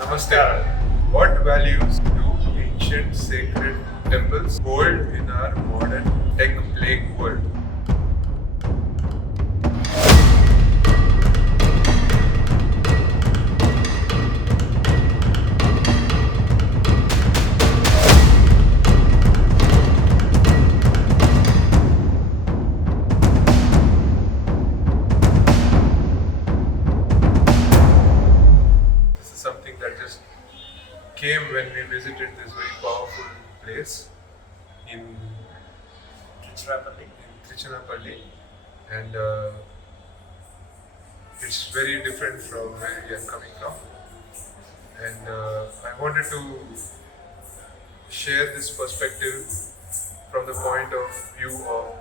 Namaste. What values do ancient sacred temples hold in our modern tech plague world? This is something that just came when we visited this very powerful place in Tiruchirapalli, and it's very different from where we are coming from. And I wanted to share this perspective from the point of view of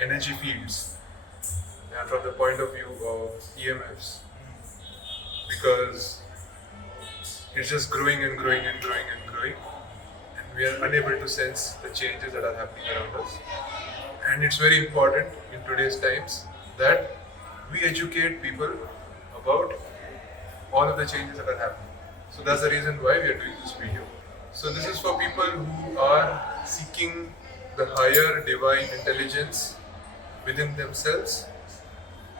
energy fields and from the point of view of EMFs, because it's just growing and growing and growing and growing, and we are unable to sense the changes that are happening around us. And it's very important in today's times that we educate people about all of the changes that are happening. So that's the reason why we are doing this video. So this is for people who are seeking the higher divine intelligence within themselves,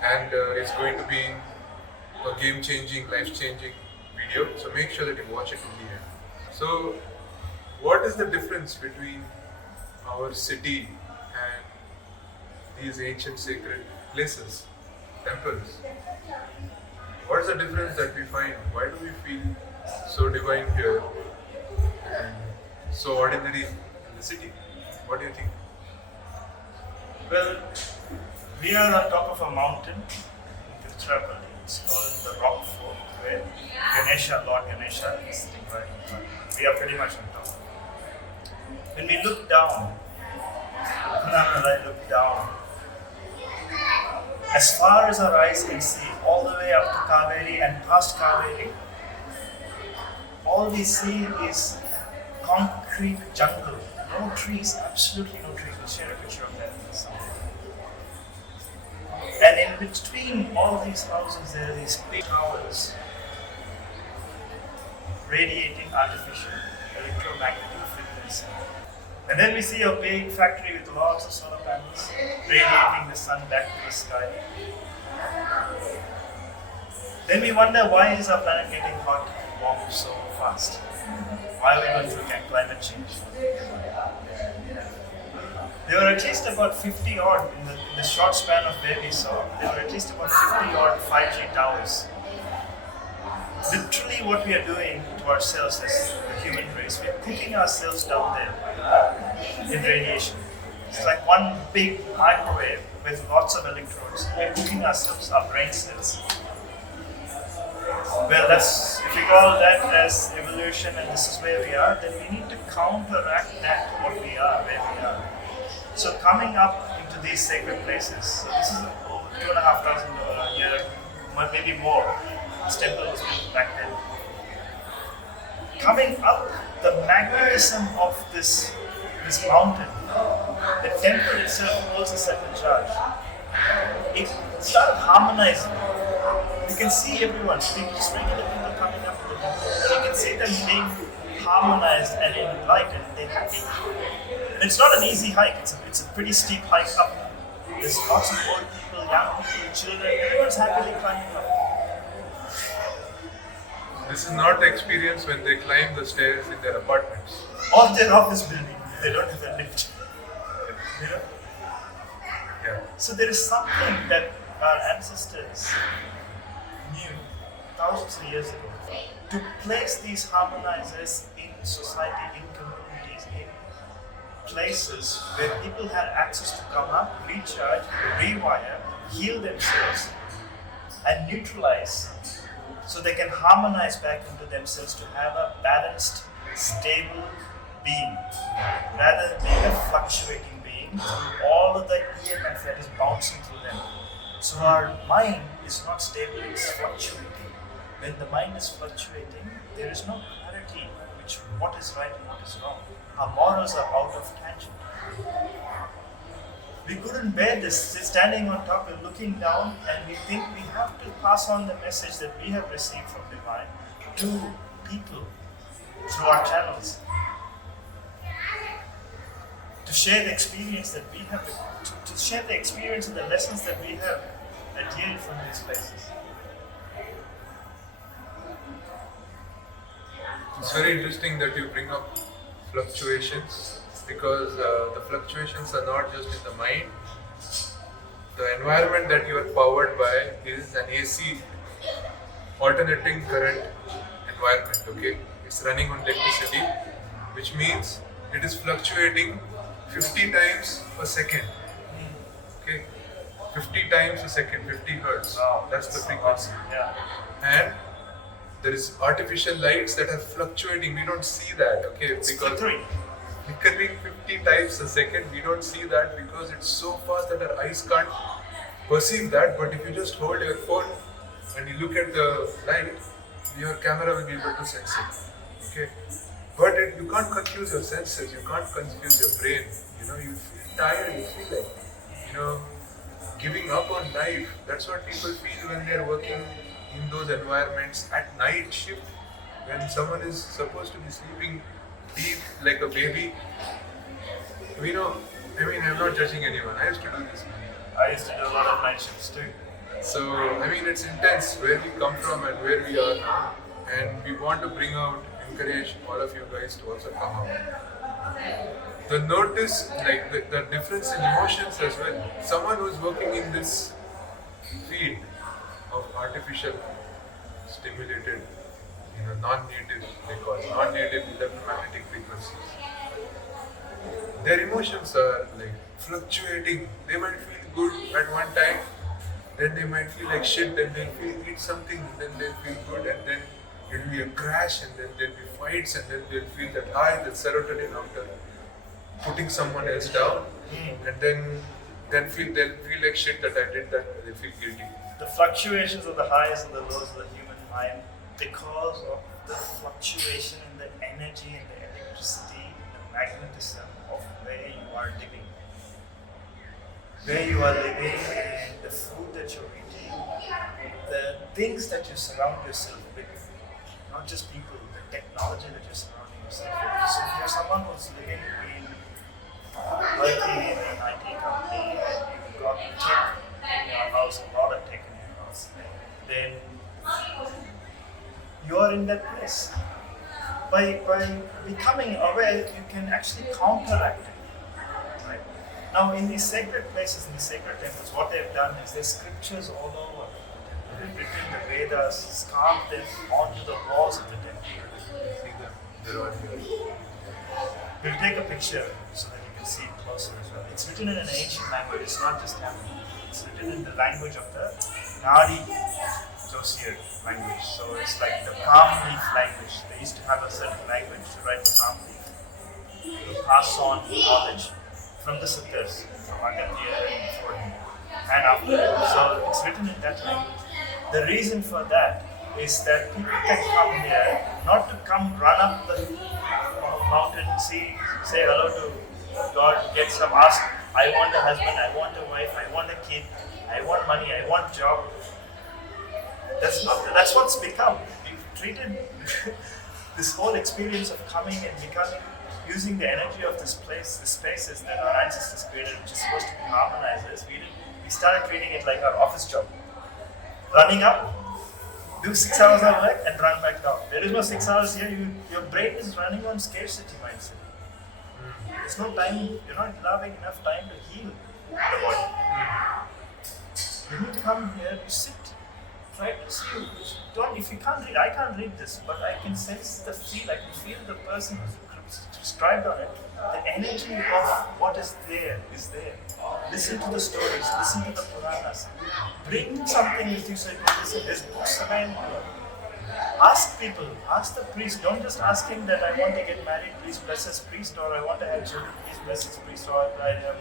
and it's going to be a game-changing, life-changing video. So make sure that you watch it in the end. So what is the difference between our city and these ancient sacred places, temples? What is the difference that we find? Why do we feel so divine here and so ordinary in the city? What do you think? Well, we are on top of a mountain in Tiruchirapalli. It's called the Rockfort, where Lord Ganesha is sitting right in front. We are pretty much on top. When we look down, Kunal and I look down, as far as our eyes can see, all the way up to Kaveri and past Kaveri, all we see is concrete jungle. No trees, absolutely no trees. We'll share a picture of that in some. And in between all these houses, there are these big towers radiating artificial electromagnetic frequency. And then we see a big factory with lots of solar panels radiating the sun back to the sky. Then we wonder, why is our planet getting hot and warm so fast? Why are we going through climate change? There were at least about 50 odd in the short span of where we saw. There were at least about 50 odd 5G towers. Literally, what we are doing to ourselves as the human race, we are cooking ourselves down there in radiation. It's like one big microwave with lots of electrodes. We are cooking ourselves, our brain cells. Well, if we call that as evolution and this is where we are, then we need to counteract that, what we are, where we are. So coming up into these sacred places, so this is over 2,500 years, maybe more. This temple was built back then. Coming up, the magnetism of this mountain, the temple itself holds a certain charge. It started harmonizing. You can see everyone, just regular people coming up to the temple, and you can see them being harmonized and enlightened. They're happy. And it's not an easy hike. It's a pretty steep hike up. There's lots of old people, young people, children. Everyone's happily climbing up. This is not the experience when they climb the stairs in their apartments. Or their office building. They don't have a lift. You know? Yeah. So there is something that our ancestors knew thousands of years ago. To place these harmonizers in society, in communities, in places where people had access to come up, recharge, rewire, heal themselves, and neutralize, so they can harmonize back into themselves to have a balanced, stable being, rather than being a fluctuating being through all of the EMF that is bouncing through them. So our mind is not stable, it's fluctuating. When the mind is fluctuating, there is no clarity what is right and what is wrong. Our morals are out of tangent. We couldn't bear this. Standing on top, we're looking down, and we think we have to pass on the message that we have received from Divine to people through our channels to share the experience that we have, to share the experience and the lessons that we have adhered from these places. It's very interesting that you bring up fluctuations, because the fluctuations are not just in the mind. The environment that you are powered by is an AC, alternating current environment, okay? It's running on electricity, which means it is fluctuating 50 times a second, okay? 50 times a second, 50 hertz. Wow, that's the frequency. Yeah. And there is artificial lights that are fluctuating. We don't see that, okay? It's Because flickering. flickering 50 times a second, we don't see that because it's so fast that our eyes can't perceive that. But if you just hold your phone and you look at the light, your camera will be able to sense it, okay? But you can't confuse your senses, you can't confuse your brain. You know, you feel tired, you feel like, you know, giving up on life. That's what people feel when they're working in those environments at night shift, when someone is supposed to be sleeping deep like a baby. You know, I mean, I'm not judging anyone. I used to do this. I used to do a lot of night shifts too. So, I mean, it's intense where we come from and where we are now. And we want to bring out, encourage all of you guys to also come out. The notice, like the difference in emotions as well. Someone who's working in this field of artificial stimulated, you know, non-native, they call it, non-native electromagnetic frequencies. Their emotions are like fluctuating. They might feel good at one time, then they might feel like shit, then they'll eat something, and then they'll feel good, and then it'll be a crash, and then there'll be fights, and then they'll feel that high, that serotonin after putting someone else down, and then they'll feel like shit that I did that, they feel guilty. The fluctuations of the highs and the lows of the human mind, because of the fluctuation in the energy and the electricity, the magnetism of where you are living. Where you are living and the food that you're eating, the things that you surround yourself with, not just people, the technology that you're surrounding yourself with. So if you're someone who's living in working in an IT company and you've got tech in your house, a lot of tech in your house, then you're in that place. By becoming aware, you can actually counteract it. Right? Now, in these sacred places, in the sacred temples, what they've done is there's scriptures all over. They've written the Vedas, carved them onto the walls of the temple. See them, they're all here. We'll take a picture so that you can see it closer as well. It's written in an ancient language, it's not just Tamil. It's written in the language of the Nadi Josier language. So it's like the palm leaf language. They used to have a certain language to write the palm leaf, to pass on knowledge from the siddhas, from Agantya and before him, and after him. So it's written in that language. The reason for that is that people can come here, not to come run up the mountain, say hello to God, get some, ask, I want a husband, I want a wife, I want a kid, I want money, I want job. That's what's become. We've treated this whole experience of coming and becoming, using the energy of this place, the spaces that our ancestors created, which is supposed to be harmonizers, we started treating it like our office job. Running up, do 6 hours of work and run back down. There is no 6 hours here, your brain is running on scarcity mindset. There's no time, you're not allowing enough time to heal the body. When you come here, you sit, try to see. If you can't read, I can't read this, but I can sense the feel, I can feel the person who's described on it. The energy of what is there is there. Listen to the stories, listen to the Puranas. Bring something with you so you can listen. There's books available. Ask people, ask the priest. Don't just ask him that I want to get married, please bless us, priest, or I want to have children, please bless us, priest, or I am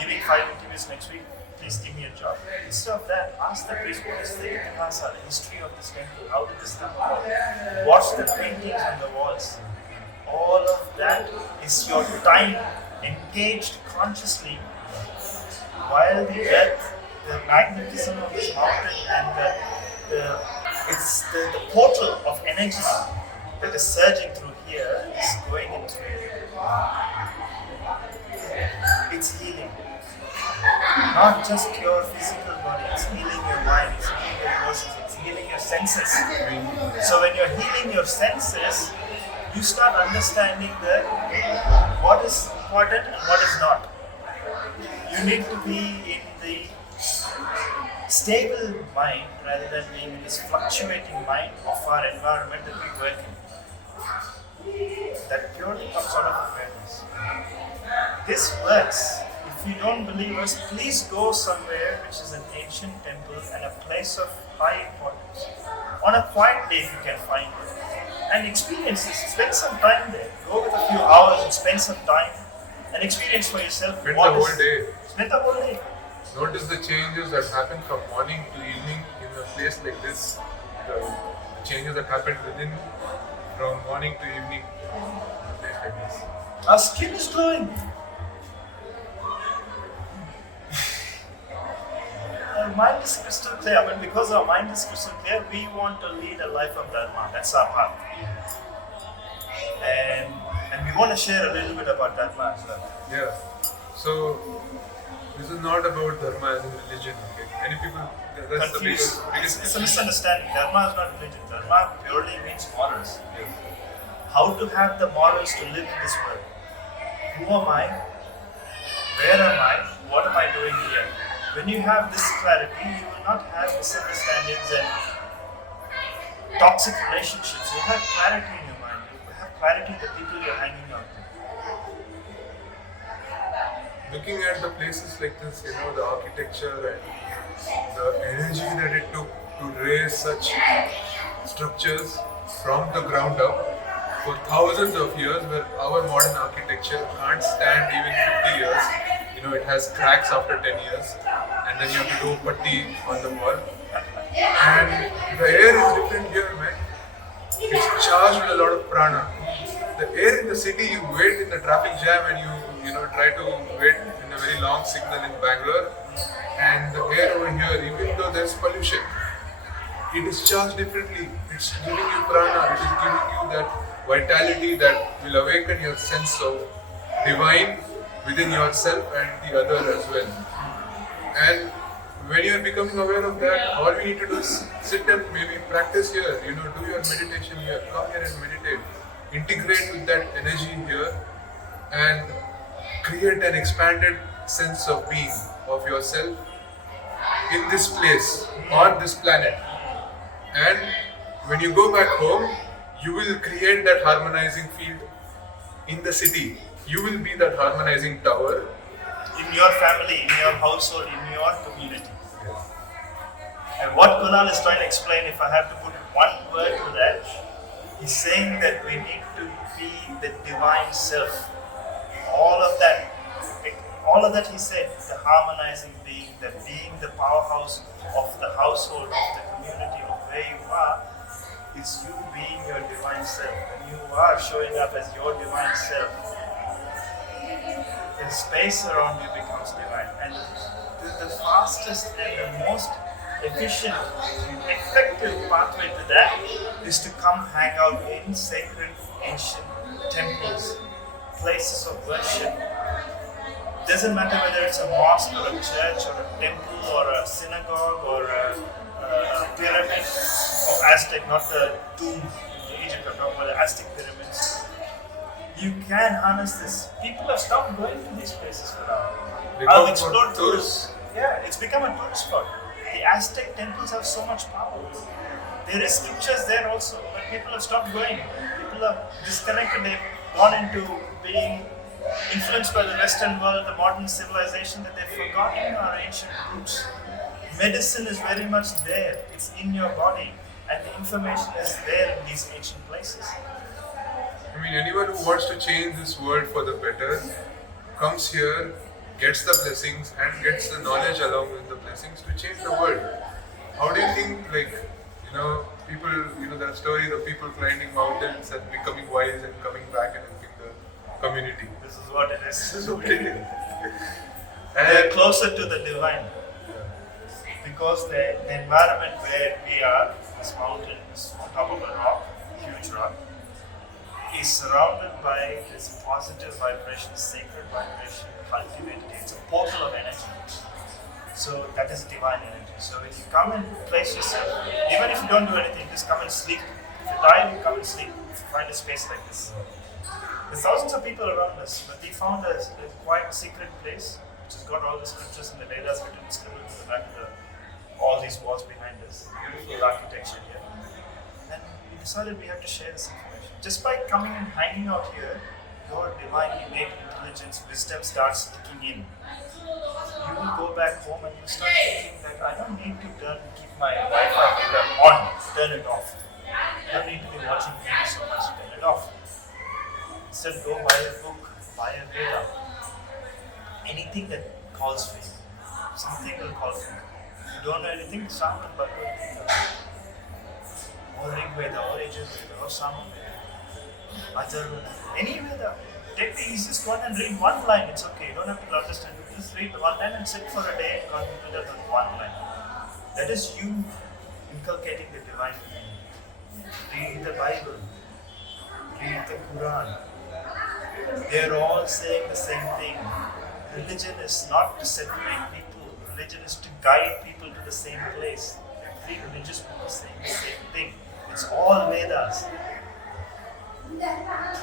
giving 5 interviews next week, please give me a job. Instead of that, ask the priest what is the Itihasa, the history of this temple, how did this temple work? Watch the paintings on the walls. All of that is your time engaged consciously while the earth, the magnetism of this mountain and it's the portal of energy that is surging through here is going into it's healing. Not just your physical body, it's healing your mind, it's healing your emotions, it's healing your senses. So when you're healing your senses, you start understanding what is important and what is not. You need to be in the stable mind rather than being in this fluctuating mind of our environment that we work in. That purely comes out of awareness. This works. If you don't believe us, please go somewhere which is an ancient temple and a place of high importance. On a quiet day if you can find it. And experience this. Spend some time there. Go with a few hours and spend some time and experience for yourself. Spend the whole day. Spend the whole day. Notice the changes that happen from morning to evening in a place like this. The changes that happen within from morning to evening in a place like this. Our skin is glowing. Our mind is crystal clear. I mean, because our mind is crystal clear, we want to lead a life of Dharma. That's our path. And we want to share a little bit about Dharma as well. Yeah. So this is not about Dharma as a religion. Okay. Many people that's the biggest it's a misunderstanding. Dharma is not religion. Dharma purely means morals. Yes. How to have the morals to live in this world. Who am I? Where am I? What am I doing here? When you have this clarity, you will not have misunderstandings and toxic relationships. You have clarity in your mind. You have clarity in the people you're hanging out with. Looking at the places like this, the architecture and the energy that it took to raise such structures from the ground up for thousands of years, where our modern architecture can't stand even 50 years. It has cracks after 10 years, and then you have to do putty on the wall. And the air is different here, man. It's charged with a lot of prana. The air in the city, you wait in the traffic jam and you try to wait in a very long signal in Bangalore. And the air over here, even though there's pollution, it is charged differently. It's giving you prana, it is giving you that vitality that will awaken your sense of divine within yourself and the other as well. And when you are becoming aware of that, all we need to do is sit and maybe practice here, do your meditation here, come here and meditate, integrate with that energy here and create an expanded sense of being of yourself in this place, on this planet. And when you go back home, you will create that harmonizing field in the city. You will be that harmonizing tower. In your family, in your household, in your community. Yes. And what Kunal is trying to explain, if I have to put one word to that, he's saying that we need to be the divine self. All of that he said, the harmonizing being, the powerhouse of the household, of the community, of where you are, is you being your divine self. When you are showing up as your divine self, the space around you becomes divine. And the fastest and the most efficient, effective pathway to that is to come hang out in sacred ancient temples, places of worship. Doesn't matter whether it's a mosque or a church or a temple or a synagogue or a pyramid of Aztec, not the tomb in Egypt, I'm talking about the Aztec pyramids. You can harness this. People have stopped going to these places for now. I've explored tourists. Yeah, it's become a tourist spot. The Aztec temples have so much power. There is scriptures there also, but people have stopped going. People are disconnected. They've gone into being influenced by the Western world, the modern civilization, that they've forgotten our ancient roots. Medicine is very much there. It's in your body, and the information is there in these ancient places. I mean, anyone who wants to change this world for the better comes here, gets the blessings and gets the knowledge along with the blessings to change the world. How do you think, people, that story of people climbing mountains and becoming wise and coming back and helping the community? This is what it is. This is okay. They're closer to the divine. Because the environment where we are, this mountain is on top of a rock, huge rock, is surrounded by this positive vibration, sacred vibration, cultivated. It's a portal of energy. So that is divine energy. So when you come and place yourself, even if you don't do anything, just come and sleep. If you die, you come and sleep. Find a space like this. There's thousands of people around us, but we found a quite secret place, which has got all the scriptures and the Vedas written in scribbled in the back of all these walls behind us. Beautiful architecture here. And we decided we had to share this information. Just by coming and hanging out here, your divine innate intelligence, wisdom starts kicking in. You will go back home and you start thinking that I don't need to keep my Wi-Fi data on, turn it off. I don't need to be watching TV so much, turn it off. Instead, go buy a book, buy a Veda. Anything that calls for you. Something will call for you. You don't know anything, Saman Bhagavad Gita. Or Rig Veda, or Ajur Veda, or Saman Veda. Atharvana, any Veda. Take the easiest one and read one line, it's okay. You don't have to understand it. Just read one line and sit for a day and concentrate on one line. That is you inculcating the divine. Read the Bible. Read the Quran. They're all saying the same thing. Religion is not to separate people. Religion is to guide people to the same place. Every religious book is saying the same thing. It's all Vedas.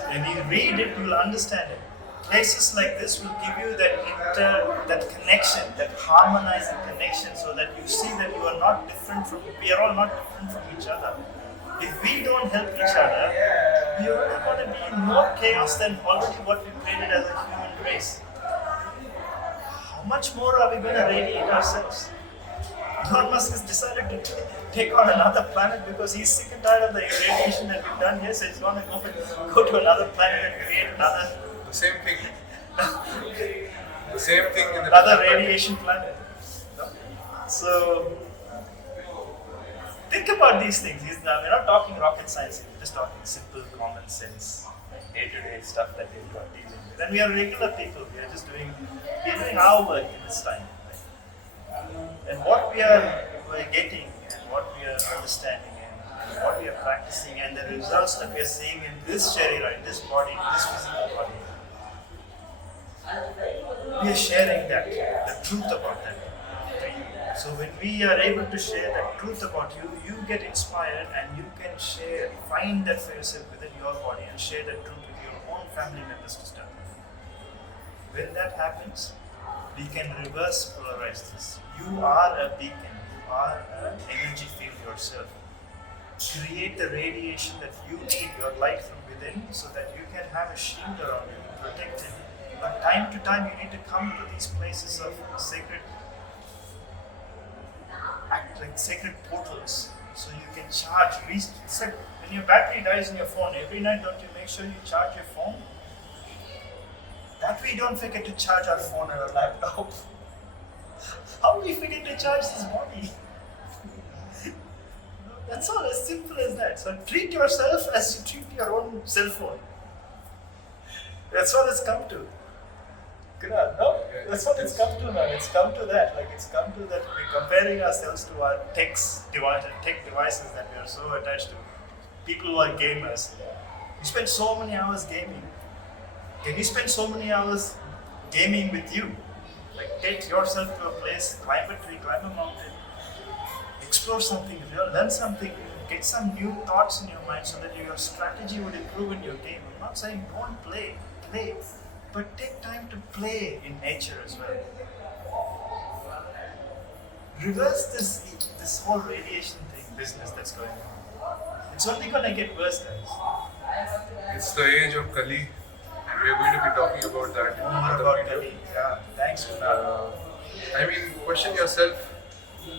When you read it, you will understand it. Places like this will give you that connection, that harmonizing connection, so that you see that you are not different from, we are all not different from each other. If we don't help each other, we are only going to be in more chaos than already what we created as a human race. How much more are we going to radiate ourselves? Elon Musk has decided to take on another planet because he's sick and tired of the radiation that we've done here, so he's going to go to another planet and create another. The same thing. The same thing in another radiation planet. So think about these things. We're not talking rocket science, we're just talking simple common sense, day-to-day stuff that we're dealing with. And we are regular people. We are just doing our work in this time. And what we're getting and what we are understanding and what we are practicing and the results that we are seeing in this sharira, in this body, in this physical body, we are sharing that, the truth about that to you. So when we are able to share that truth about you, you get inspired and you can share, find that for yourself within your body and share that truth with your own family members to start with. When that happens, we can reverse polarize this. You are a beacon, you are an energy field yourself. Create the radiation that you need, your light from within, so that you can have a shield around you, protected. But time to time you need to come to these places of sacred sacred portals, so you can charge. When your battery dies in your phone, every night don't you make sure you charge your phone? That we don't forget to charge our phone or our laptop. How do we forget to charge this body? That's all, as simple as that. So treat yourself as you treat your own cell phone. That's what it's come to. No, that's what it's come to now. It's come to that. It's come to that we're comparing ourselves to our tech devices that we are so attached to. People who are gamers. You spend so many hours gaming. Can you spend so many hours gaming with you? Take yourself to a place, climb a tree, climb a mountain, explore something, learn something, get some new thoughts in your mind so that your strategy would improve in your game. I'm not saying don't play, but take time to play in nature as well. Reverse this whole radiation thing, business that's going on. It's only going to get worse, guys. It's the age of Kali. We are going to be talking about that in another video. Yeah, thanks for that. Question yourself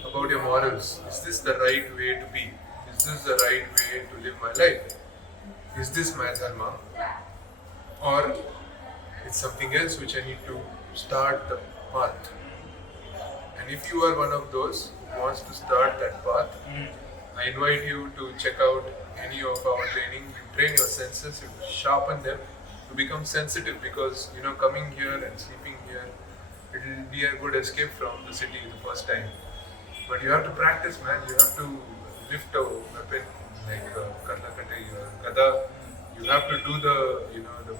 about your morals. Is this the right way to be? Is this the right way to live my life? Is this my Dharma? Or it's something else which I need to start the path? And if you are one of those who wants to start that path, I invite you to check out any of our training. You train your senses, you sharpen them to become sensitive, because coming here and sleeping here, it will be a good escape from the city the first time. But you have to practice, man. You have to lift a weapon like Karnakate or Gada You have to do the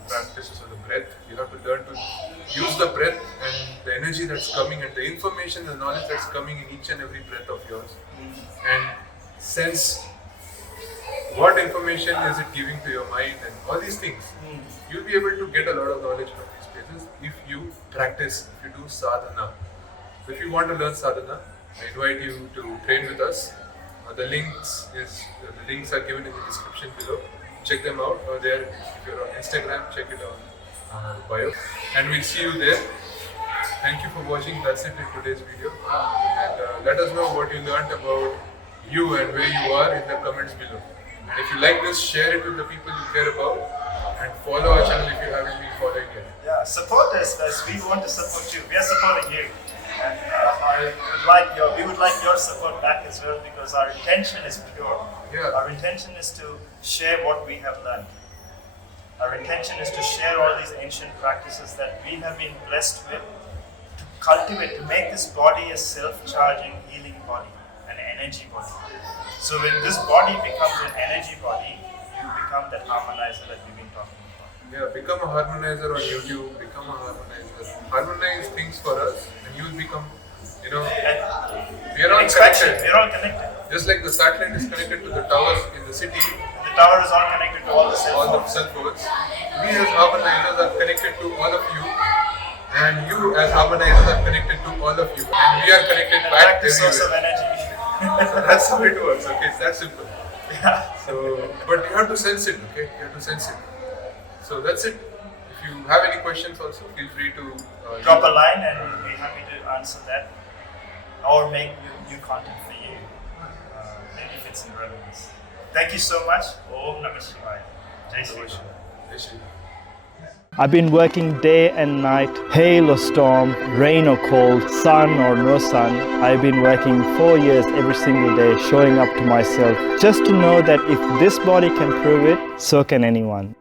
practices of the breath. You have to learn to use the breath and the energy that's coming and the information, the knowledge that's coming in each and every breath of yours, and sense what information is it giving to your mind and all these things. You'll be able to get a lot of knowledge from these places if you practice, if you do sadhana. So if you want to learn sadhana, I invite you to train with us. The links are given in the description below. Check them out. Or there, if you're on Instagram, check it on bio. And we'll see you there. Thank you for watching. That's it in today's video. And let us know what you learned about you and where you are in the comments below. And if you like this, share it with the people you care about. And follow our channel if you haven't been following yet. Yeah, support us as we want to support you. We are supporting you. And we would like your support back as well, because our intention is pure. Yeah. Our intention is to share what we have learned. Our intention is to share all these ancient practices that we have been blessed with, to cultivate, to make this body a self-charging, healing body, an energy body. So when this body becomes an energy body, you become that harmonizer that we've been talking about. Yeah, become a harmonizer on YouTube, become a harmonizer. Harmonize things for us, and you'll become, we are all connected. We're all connected. Just like the satellite is connected to the towers in the city, The tower is all connected to all the cell phones. cell phones. We as harmonizers are connected to all of you, and you as harmonizers are connected to all of you, and we are connected back Direct source of everywhere. energy. That's how it works. Okay, it's that simple. Yeah. So, but you have to sense it. Okay, you have to sense it. So that's it. If you have any questions, also feel free to Drop a line and we'll be happy to answer that, or make new content for you. Maybe if it's in relevance. Thank you so much. Om Namah Shivaya. Jai Shri Ram. Jai Shri Ram. I've been working day and night, hail or storm, rain or cold, sun or no sun. I've been working 4 years every single day, showing up to myself, just to know that if this body can prove it, so can anyone.